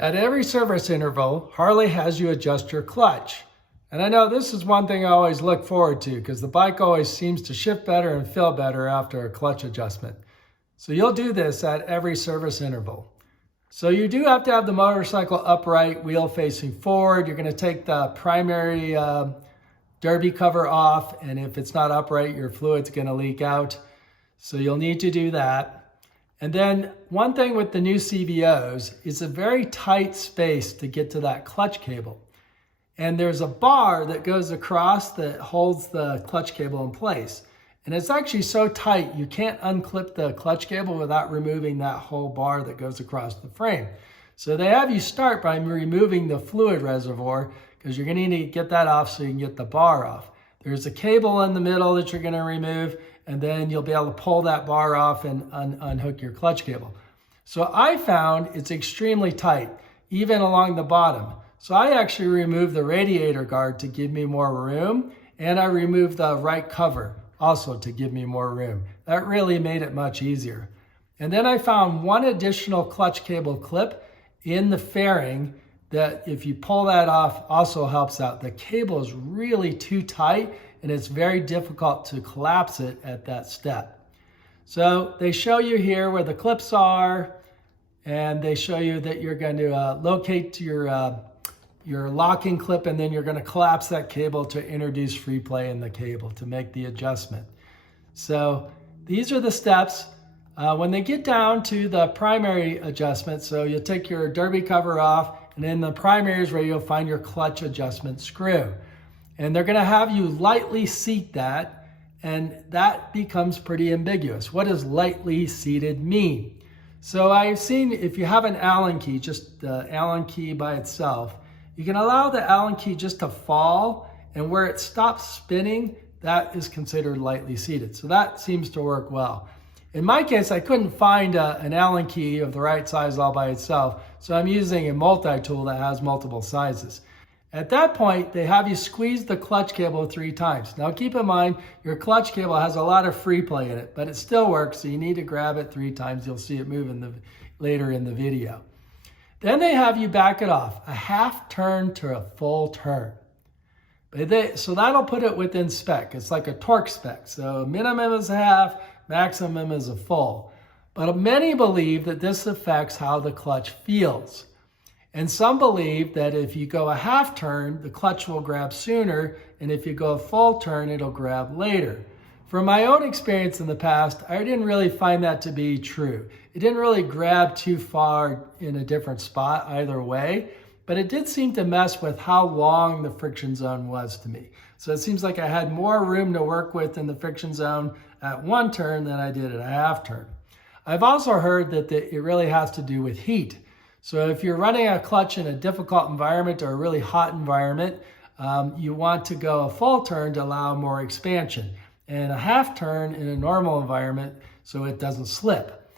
At every service interval, Harley has you adjust your clutch. And I know this is one thing I always look forward to because the bike always seems to shift better and feel better after a clutch adjustment. So you'll do this at every service interval. So you do have to have the motorcycle upright, wheel facing forward. You're going to take the primary derby cover off, and if it's not upright, your fluid's going to leak out. So you'll need to do that. And then one thing with the new CVOs is a very tight space to get to that clutch cable. And there's a bar that goes across that holds the clutch cable in place. And it's actually so tight, you can't unclip the clutch cable without removing that whole bar that goes across the frame. So they have you start by removing the fluid reservoir because you're going to need to get that off so you can get the bar off. There's a cable in the middle that you're going to remove, and then you'll be able to pull that bar off and unhook your clutch cable. So I found it's extremely tight, even along the bottom. So I actually removed the radiator guard to give me more room, and I removed the right cover also to give me more room. That really made it much easier. And then I found one additional clutch cable clip in the fairing that if you pull that off also helps out. The cable is really too tight and it's very difficult to collapse it at that step. So they show you here where the clips are, and they show you that you're going to locate your locking clip, and then you're going to collapse that cable to introduce free play in the cable to make the adjustment. So these are the steps. When they get down to the primary adjustment, so you'll take your derby cover off, and in the primary is where you'll find your clutch adjustment screw. And they're going to have you lightly seat that, and that becomes pretty ambiguous. What does lightly seated mean? So I've seen if you have an Allen key, just the Allen key by itself, you can allow the Allen key just to fall, and where it stops spinning, that is considered lightly seated. So that seems to work well. In my case, I couldn't find an Allen key of the right size all by itself, so I'm using a multi-tool that has multiple sizes. At that point, they have you squeeze the clutch cable 3 times. Now keep in mind, your clutch cable has a lot of free play in it, but it still works, so you need to grab it 3 times. You'll see it move later in the video. Then they have you back it off, a half turn to a full turn. So that'll put it within spec. It's like a torque spec. So minimum is a half, maximum is a full. But many believe that this affects how the clutch feels. And some believe that if you go a half turn, the clutch will grab sooner, and if you go a full turn, it'll grab later. From my own experience in the past, I didn't really find that to be true. It didn't really grab too far in a different spot either way, but it did seem to mess with how long the friction zone was to me. So it seems like I had more room to work with in the friction zone at 1 turn than I did at a half turn. I've also heard that it really has to do with heat. So if you're running a clutch in a difficult environment or a really hot environment, you want to go a full turn to allow more expansion, and a half turn in a normal environment so it doesn't slip.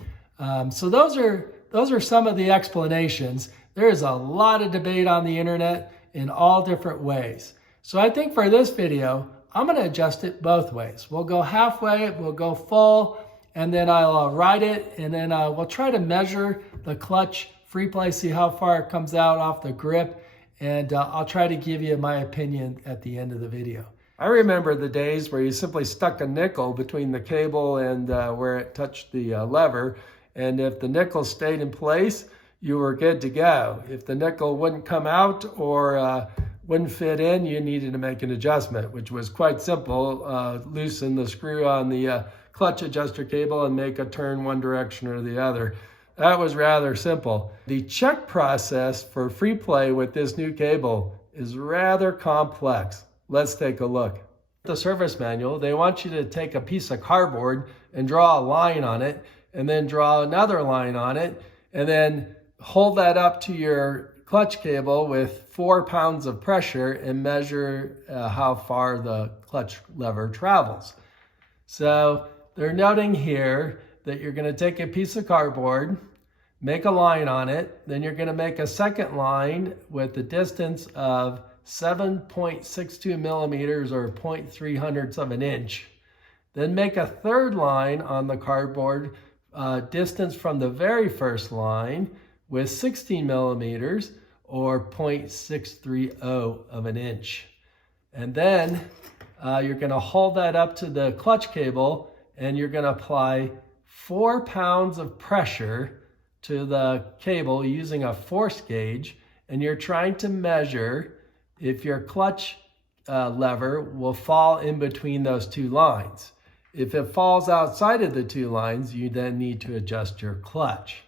So those are some of the explanations. There is a lot of debate on the internet in all different ways. So I think for this video, I'm going to adjust it both ways. We'll go halfway, we'll go full, and then I'll ride it, and then we'll try to measure the clutch free play, see how far it comes out off the grip, and I'll try to give you my opinion at the end of the video. I remember the days where you simply stuck a nickel between the cable and where it touched the lever, and if the nickel stayed in place, you were good to go. If the nickel wouldn't come out or wouldn't fit in, you needed to make an adjustment, which was quite simple. Loosen the screw on the clutch adjuster cable and make a turn one direction or the other. That was rather simple. The check process for free play with this new cable is rather complex. Let's take a look. The service manual, they want you to take a piece of cardboard and draw a line on it, and then draw another line on it, and then hold that up to your clutch cable with 4 pounds of pressure and measure how far the clutch lever travels. So they're noting here that you're going to take a piece of cardboard, make a line on it, then you're going to make a second line with the distance of 7.62 millimeters or 0.3 of an inch. Then make a third line on the cardboard distance from the very first line with 16 millimeters or 0.630 of an inch. And then you're going to hold that up to the clutch cable and you're going to apply 4 pounds of pressure to the cable using a force gauge, and you're trying to measure if your clutch lever will fall in between those two lines. If it falls outside of the two lines, you then need to adjust your clutch.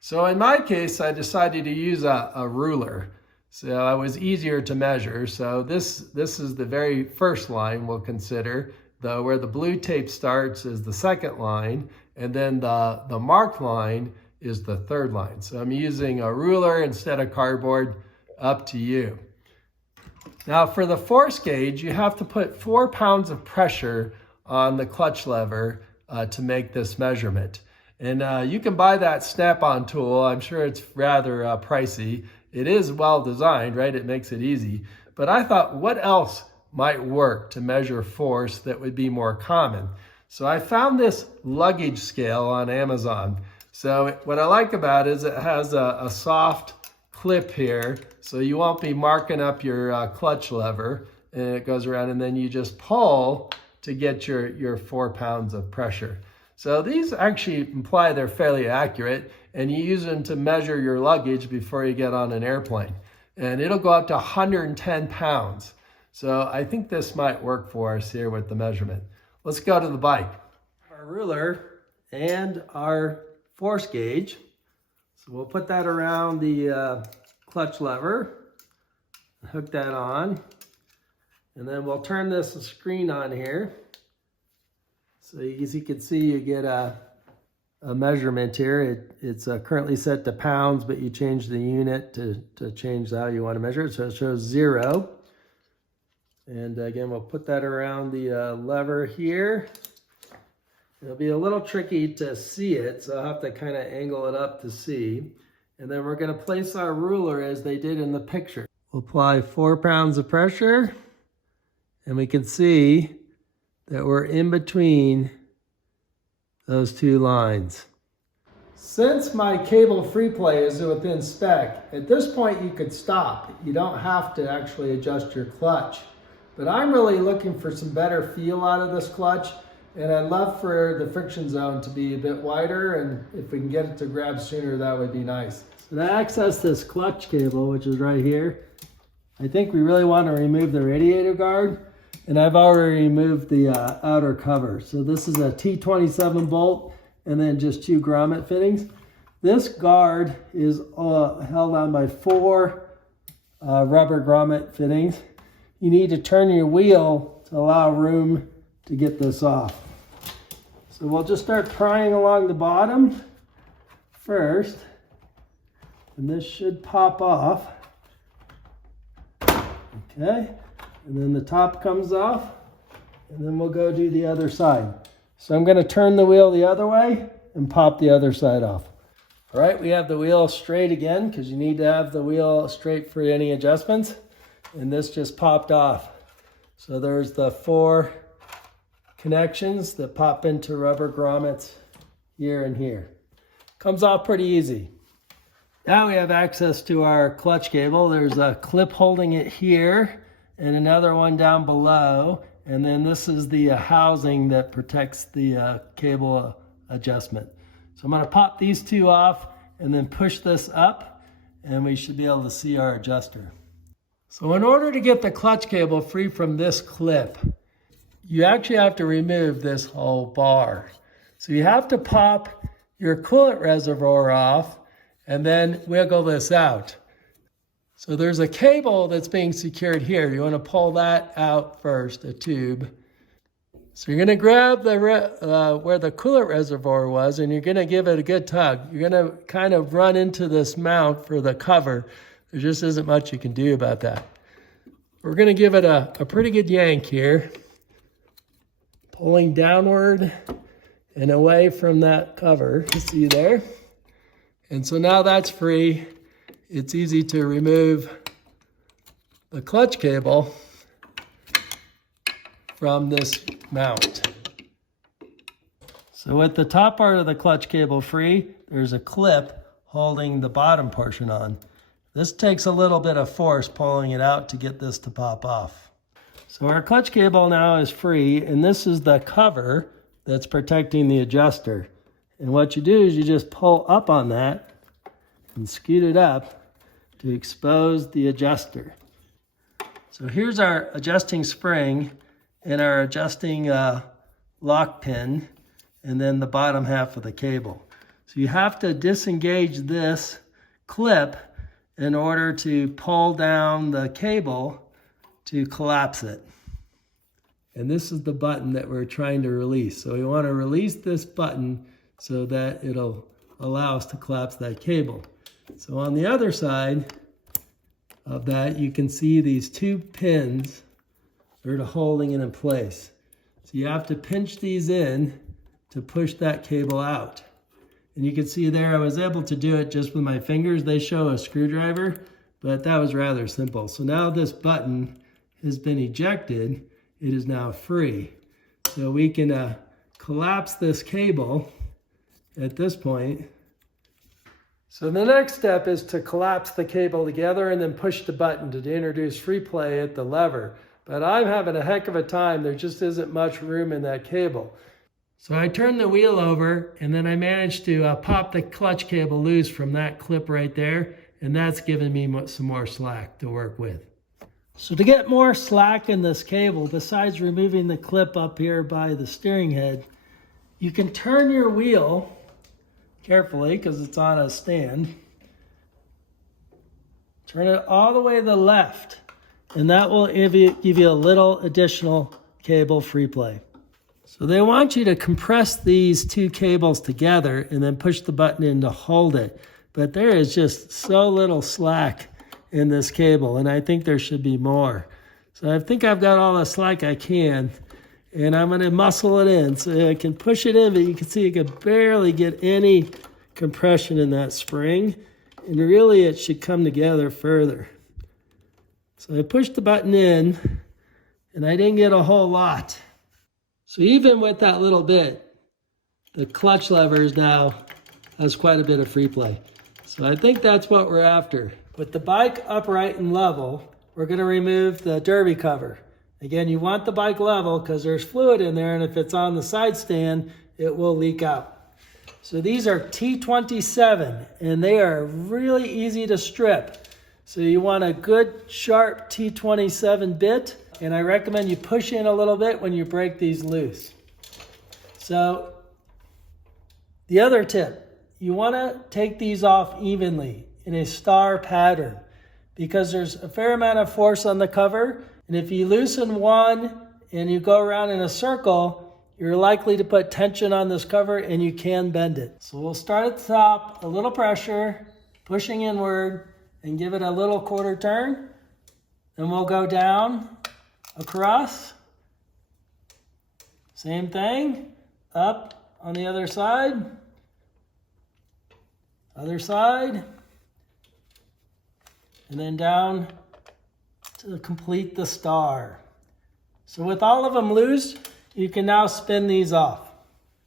So in my case, I decided to use a ruler. So it was easier to measure. So this is the very first line we'll consider. Where the blue tape starts is the second line, and then the marked line is the third line. So I'm using a ruler instead of cardboard, up to you. Now for the force gauge, you have to put 4 pounds of pressure on the clutch lever to make this measurement. And you can buy that snap-on tool. I'm sure it's rather pricey. It is well designed, right? It makes it easy. But I thought, what else might work to measure force that would be more common? So I found this luggage scale on Amazon. So what I like about it is it has a soft clip here, so you won't be marking up your clutch lever, and it goes around, and then you just pull to get your 4 pounds of pressure. So these actually imply they're fairly accurate, and you use them to measure your luggage before you get on an airplane. And it'll go up to 110 pounds. So I think this might work for us here with the measurement. Let's go to the bike. Our ruler and our force gauge. So we'll put that around the clutch lever, hook that on, and then we'll turn this screen on here. So as you can see, you get a measurement here. It's currently set to pounds, but you change the unit to change how you want to measure it. So it shows 0. And again, we'll put that around the lever here. It'll be a little tricky to see it, so I'll have to kind of angle it up to see. And then we're going to place our ruler as they did in the picture. We'll apply 4 pounds of pressure, and we can see that we're in between those two lines. Since my cable free play is within spec, at this point you could stop. You don't have to actually adjust your clutch. But I'm really looking for some better feel out of this clutch, and I'd love for the friction zone to be a bit wider, and if we can get it to grab sooner, that would be nice. So to access this clutch cable, which is right here, I think we really want to remove the radiator guard, and I've already removed the outer cover. So this is a T27 bolt and then just 2 grommet fittings. This guard is held on by 4 rubber grommet fittings. You need to turn your wheel to allow room to get this off. So we'll just start prying along the bottom first, and this should pop off. Okay, and then the top comes off, and then we'll go do the other side. So I'm going to turn the wheel the other way and pop the other side off. All right, we have the wheel straight again, because you need to have the wheel straight for any adjustments. And this just popped off. So there's the 4 connections that pop into rubber grommets here and here. Comes off pretty easy. Now we have access to our clutch cable. There's a clip holding it here and another one down below. And then this is the housing that protects the cable adjustment. So I'm going to pop these 2 off and then push this up, and we should be able to see our adjuster. So in order to get the clutch cable free from this clip, you actually have to remove this whole bar. So you have to pop your coolant reservoir off and then wiggle this out. So there's a cable that's being secured here. You want to pull that out first, a tube. So you're going to grab the where the coolant reservoir was, and you're going to give it a good tug. You're going to kind of run into this mount for the cover. There just isn't much you can do about that. We're going to give it a pretty good yank here, pulling downward and away from that cover. You see there? And so now that's free. It's easy to remove the clutch cable from this mount. So with the top part of the clutch cable free, there's a clip holding the bottom portion on. This takes a little bit of force pulling it out to get this to pop off. So our clutch cable now is free, and this is the cover that's protecting the adjuster. And what you do is you just pull up on that and scoot it up to expose the adjuster. So here's our adjusting spring and our adjusting lock pin, and then the bottom half of the cable. So you have to disengage this clip in order to pull down the cable to collapse it. And this is the button that we're trying to release. So we want to release this button so that it'll allow us to collapse that cable. So on the other side of that, you can see these two pins that are holding it in place. So you have to pinch these in to push that cable out. And you can see there I was able to do it just with my fingers. They show a screwdriver, but that was rather simple. So now this button has been ejected. It is now free. So we can collapse this cable at this point. So the next step is to collapse the cable together and then push the button to introduce free play at the lever. But I'm having a heck of a time. There just isn't much room in that cable. So I turned the wheel over, and then I managed to pop the clutch cable loose from that clip right there, and that's given me some more slack to work with. So to get more slack in this cable, besides removing the clip up here by the steering head, you can turn your wheel carefully because it's on a stand. Turn it all the way to the left, and that will give you a little additional cable free play. So they want you to compress these two cables together and then push the button in to hold it. But there is just so little slack in this cable, and I think there should be more. So I think I've got all the slack I can, and I'm going to muscle it in. So I can push it in, but you can see you can barely get any compression in that spring. And really it should come together further. So I pushed the button in, and I didn't get a whole lot. So even with that little bit, the clutch levers now has quite a bit of free play. So I think that's what we're after. With the bike upright and level, we're going to remove the derby cover. Again, you want the bike level because there's fluid in there, and if it's on the side stand, it will leak out. So these are T27, and they are really easy to strip. So you want a good sharp T27 bit, and I recommend you push in a little bit when you break these loose. So the other tip, you want to take these off evenly in a star pattern because there's a fair amount of force on the cover, and if you loosen one and you go around in a circle, you're likely to put tension on this cover and you can bend it. So we'll start at the top, a little pressure, pushing inward, and give it a little quarter turn. Then we'll go down, across, same thing, up on the other side, and then down to complete the star. So with all of them loose, you can now spin these off.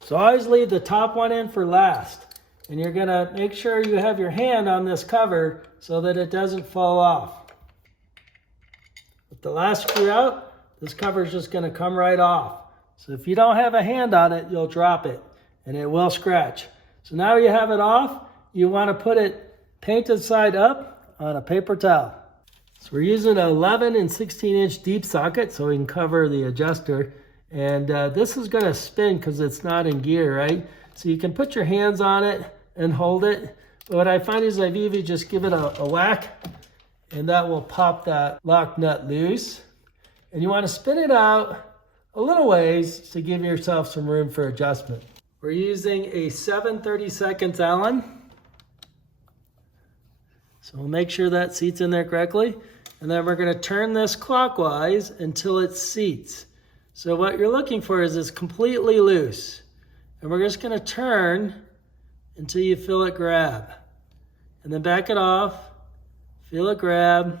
So always leave the top one in for last. And you're gonna make sure you have your hand on this cover so that it doesn't fall off. With the last screw out, this cover is just gonna come right off. So if you don't have a hand on it, you'll drop it and it will scratch. So now you have it off, you wanna put it painted side up on a paper towel. So we're using an 11 and 16 inch deep socket so we can cover the adjuster. And this is gonna spin because it's not in gear, right? So you can put your hands on it and hold it. But what I find is I've even just give it a whack and that will pop that lock nut loose. And you wanna spin it out a little ways to give yourself some room for adjustment. We're using a 7/32 Allen. So we'll make sure that seats in there correctly. And then we're gonna turn this clockwise until it seats. So what you're looking for is it's completely loose. And we're just gonna turn until you feel it grab. And then back it off, feel it grab,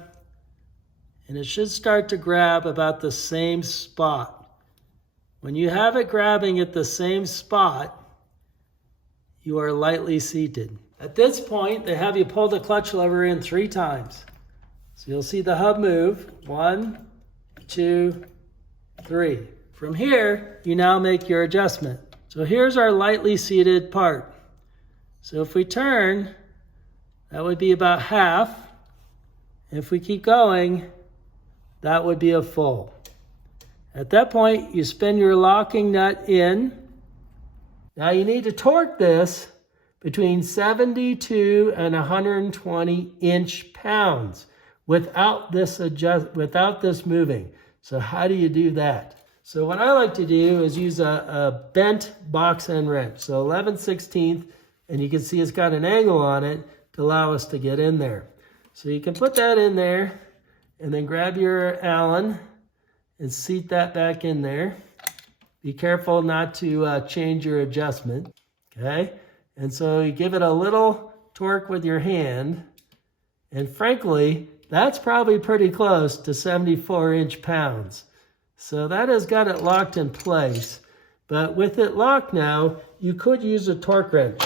and it should start to grab about the same spot. When you have it grabbing at the same spot, you are lightly seated. At this point, they have you pull the clutch lever in 3 times. So you'll see the hub move. 1, 2, 3. From here, you now make your adjustment. So here's our lightly seated part. So if we turn, that would be about half. If we keep going, that would be a full. At that point, you spin your locking nut in. Now you need to torque this between 72 and 120 inch-pounds without this moving. So how do you do that? So what I like to do is use a bent box end wrench. So 11/16, and you can see it's got an angle on it to allow us to get in there. So you can put that in there and then grab your Allen and seat that back in there. Be careful not to change your adjustment, okay? And so you give it a little torque with your hand, and frankly, that's probably pretty close to 74 inch-pounds. So that has got it locked in place, but with it locked now, you could use a torque wrench.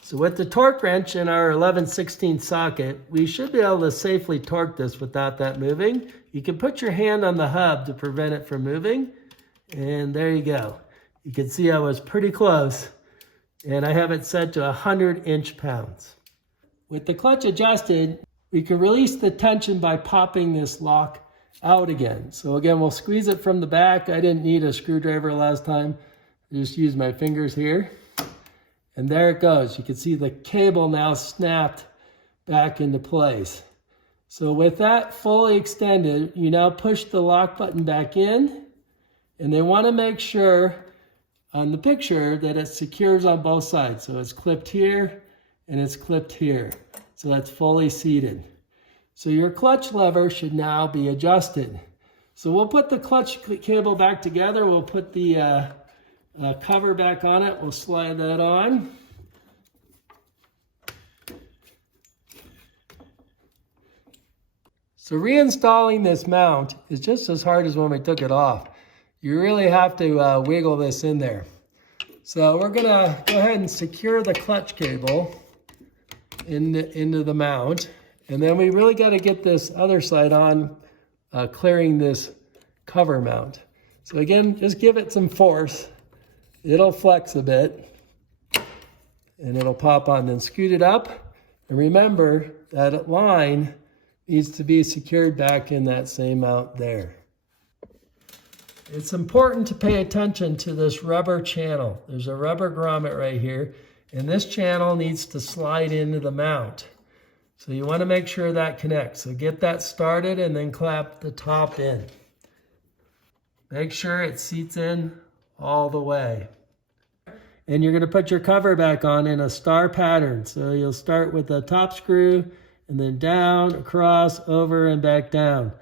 So with the torque wrench in our 11/16 socket, we should be able to safely torque this without that moving. You can put your hand on the hub to prevent it from moving, and there you go. You can see I was pretty close, and I have it set to 100 inch-pounds. With the clutch adjusted, we can release the tension by popping this lock out again. So again, we'll squeeze it from the back. I didn't need a screwdriver last time. I just used my fingers here. And there it goes. You can see the cable now snapped back into place. So with that fully extended, you now push the lock button back in, and they want to make sure on the picture that it secures on both sides. So it's clipped here and it's clipped here. So that's fully seated. So your clutch lever should now be adjusted. So we'll put the clutch cable back together. We'll put the cover back on it. We'll slide that on. So reinstalling this mount is just as hard as when we took it off. You really have to wiggle this in there. So we're gonna go ahead and secure the clutch cable into the mount. And then we really gotta get this other side on, clearing this cover mount. So again, just give it some force. It'll flex a bit and it'll pop on. Then scoot it up, and remember that line needs to be secured back in that same mount there. It's important to pay attention to this rubber channel. There's a rubber grommet right here, and this channel needs to slide into the mount. So you want to make sure that connects. So get that started and then clamp the top in. Make sure it seats in all the way. And you're going to put your cover back on in a star pattern. So you'll start with the top screw and then down, across, over, and back down.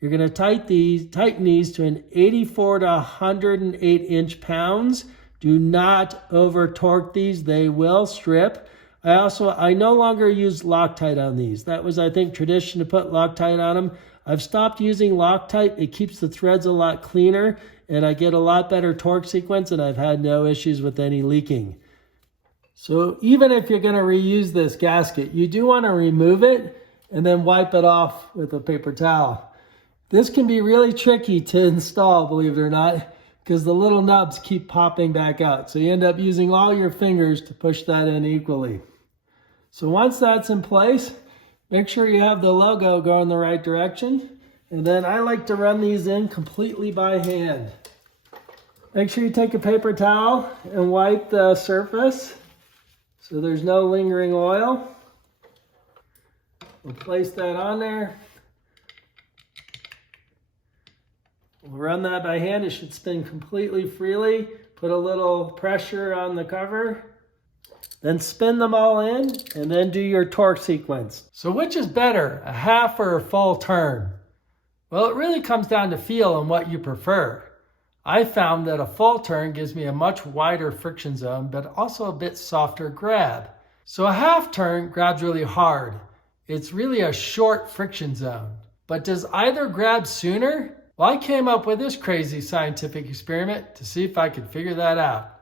You're going to tighten these to an 84 to 108 inch-pounds. Do not over torque these. They will strip. I no longer use Loctite on these. That was, I think, tradition to put Loctite on them. I've stopped using Loctite. It keeps the threads a lot cleaner, and I get a lot better torque sequence, and I've had no issues with any leaking. So even if you're going to reuse this gasket, you do want to remove it and then wipe it off with a paper towel. This can be really tricky to install, believe it or not, because the little nubs keep popping back out. So you end up using all your fingers to push that in equally. So once that's in place, make sure you have the logo go in the right direction. And then I like to run these in completely by hand. Make sure you take a paper towel and wipe the surface so there's no lingering oil. We'll place that on there. We'll run that by hand. It should spin completely freely. Put a little pressure on the cover. Then spin them all in, and then do your torque sequence. So which is better, a half or a full turn? Well, it really comes down to feel and what you prefer. I found that a full turn gives me a much wider friction zone, but also a bit softer grab. So a half turn grabs really hard. It's really a short friction zone. But does either grab sooner? Well, I came up with this crazy scientific experiment to see if I could figure that out.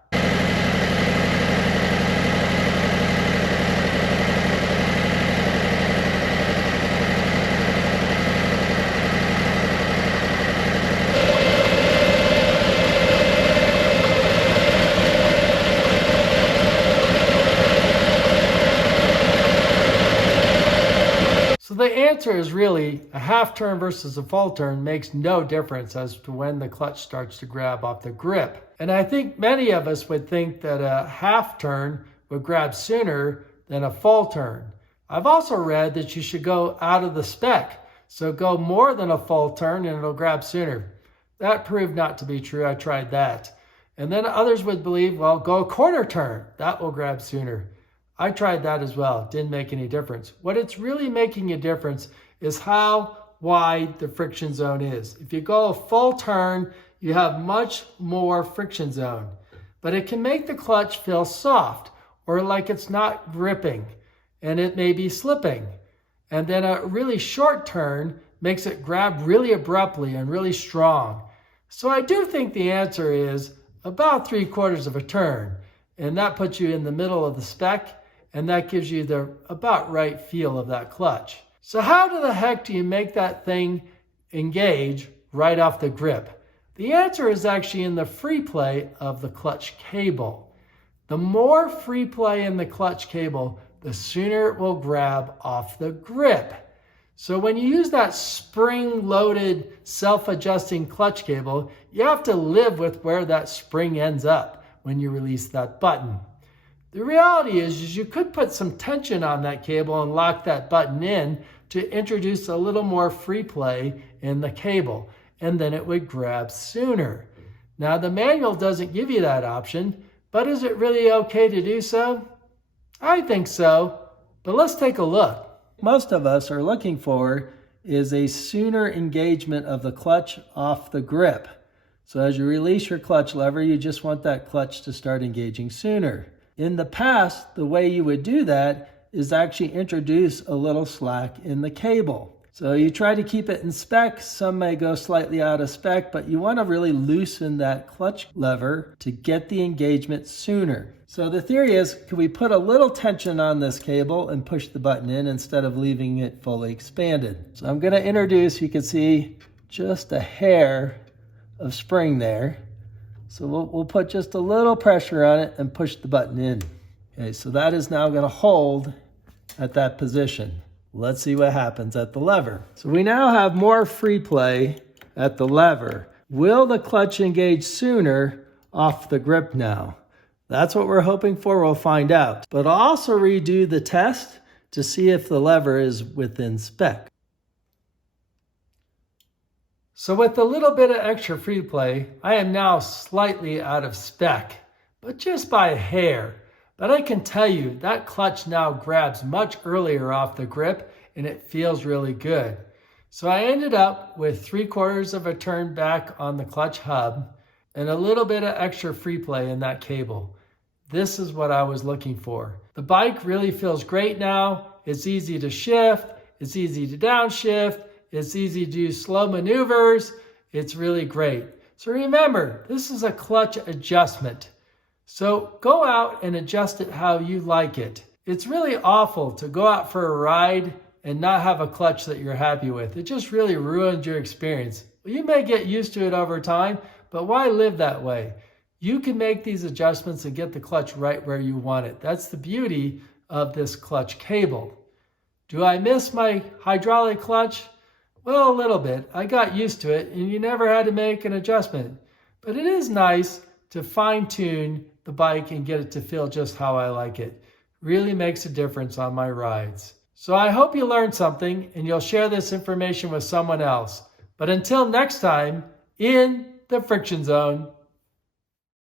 the answer is really a half turn versus a full turn makes no difference as to when the clutch starts to grab off the grip. And I think many of us would think that a half turn would grab sooner than a full turn. I've also read that you should go out of the spec. So go more than a full turn and it'll grab sooner. That proved not to be true. I tried that. And then others would believe, well, go a quarter turn. That will grab sooner. I tried that as well. Didn't make any difference. What it's really making a difference is how wide the friction zone is. If you go a full turn, you have much more friction zone. But it can make the clutch feel soft or like it's not gripping and it may be slipping. And then a really short turn makes it grab really abruptly and really strong. So I do think the answer is about 3/4 of a turn. And that puts you in the middle of the spec. And that gives you the about right feel of that clutch. So how the heck do you make that thing engage right off the grip? The answer is actually in the free play of the clutch cable. The more free play in the clutch cable, the sooner it will grab off the grip. So when you use that spring-loaded, self-adjusting clutch cable, you have to live with where that spring ends up when you release that button. The reality is you could put some tension on that cable and lock that button in to introduce a little more free play in the cable, and then it would grab sooner. Now, the manual doesn't give you that option, but is it really okay to do so? I think so, but let's take a look. Most of us are looking for is a sooner engagement of the clutch off the grip. So as you release your clutch lever, you just want that clutch to start engaging sooner. In the past, the way you would do that is actually introduce a little slack in the cable. So you try to keep it in spec. Some may go slightly out of spec, but you want to really loosen that clutch lever to get the engagement sooner. So the theory is, can we put a little tension on this cable and push the button in instead of leaving it fully expanded? So I'm going to introduce, you can see just a hair of spring there. So we'll put just a little pressure on it and push the button in. Okay, so that is now going to hold at that position. Let's see what happens at the lever. So we now have more free play at the lever. Will the clutch engage sooner off the grip now? That's what we're hoping for. We'll find out. But I'll also redo the test to see if the lever is within spec. So with a little bit of extra free play, I am now slightly out of spec, but just by a hair. But I can tell you that clutch now grabs much earlier off the grip and it feels really good. So I ended up with 3/4 of a turn back on the clutch hub and a little bit of extra free play in that cable. This is what I was looking for. The bike really feels great now. It's easy to shift. It's easy to downshift. It's easy to do slow maneuvers. It's really great. So remember, this is a clutch adjustment. So go out and adjust it how you like it. It's really awful to go out for a ride and not have a clutch that you're happy with. It just really ruins your experience. Well, you may get used to it over time, but why live that way? You can make these adjustments and get the clutch right where you want it. That's the beauty of this clutch cable. Do I miss my hydraulic clutch? Well, a little bit. I got used to it and you never had to make an adjustment. But it is nice to fine-tune the bike and get it to feel just how I like it. Really makes a difference on my rides. So I hope you learned something and you'll share this information with someone else. But until next time, in the friction zone.